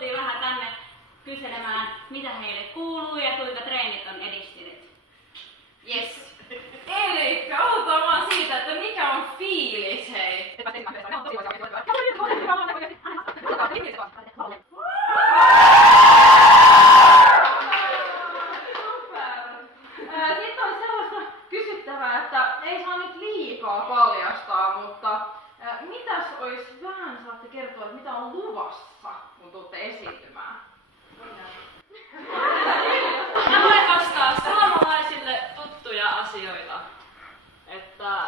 tultiin vähän tänne kyselemään, mitä heille kuuluu ja kuinka treenit on edistynyt. Yes. Elikkä aloitetaan vaan siitä, että mikä on fiilis, hei. Sitten olisi sellaista kysyttävää, että ei saa nyt liikaa paljastaa, mutta mitäs olisi vähän saatte kertoa, että mitä on luvassa, kun tuutte esiintymään? Mä voin vastaa suomalaisille tuttuja asioita, että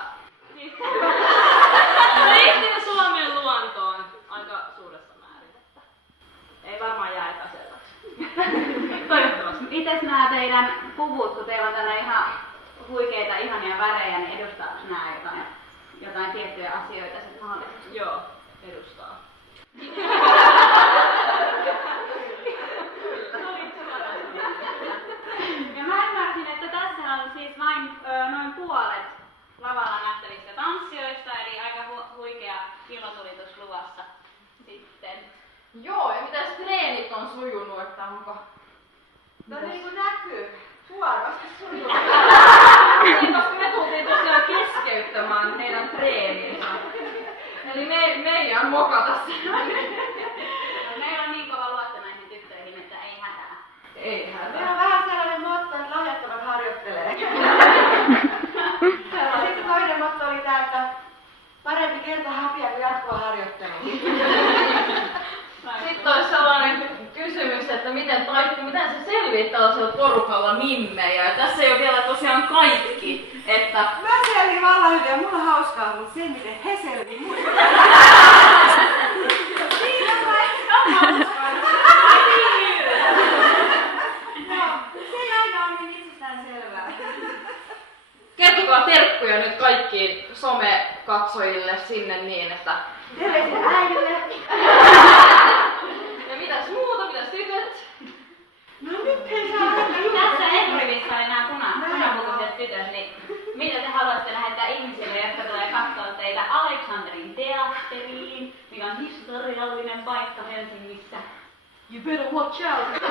liittyy Suomen luontoon aika suuressa määrin, että ei varmaan jää epäselväksi. Toivottavasti. Mites nämä teidän puvut, kun teillä on tänne ihan huikeita, ihania värejä, niin edustaako nämä jotain tiettyjä asioita sitten mahdollisesti? Joo, edustaa. Ja mä ymmärsin, että tässä on siis vain noin puolet lavalla nähtävistä tanssijoista, eli aika huikea ilotulitus luvassa sitten. Joo, ja mitäs treenit on sujunut, että onko? No niin kuin näkyy, suorasti sujuu. Niin, koska me tultiin tosiaan keskeyttämään meidän treeninsä. Eli meidän mokata sen. Meillä on niin kova luotto näihin tyttöihin, että ei hätää. Ei hätää. Meillä on vähän sellainen motto, että lahjattomat harjoittelee. Ja sitten toinen motto oli tää, että parempi kerta häpiä kuin jatkoa harjoittelua. Sitten olisi sellainen kysymys, että miten se selviää tällaisella porukalla mimmejä. Ja tässä ei ole vielä tosiaan kaikki, että Mä selvin vallan hyvin ja mulla on hauskaa, mutta se miten he selvii muista. Siinä on hauskaa. Se ei aina ole niin itsestään selvää. kertokaa terkkuja nyt kaikkiin somekatsojille sinne niin, että Terveisiä äidille. ja mitäs muuta, mitäs tytöt? No nyt ei saa aika Tässä eturivissä oli nämä punapukuiset tytöt, niin mitä te haluaisitte lähettää ihmisille, jotka tulee katsoa teitä Aleksanterin teatteriin, mikä on historiallinen paikka Helsingissä? You better watch out.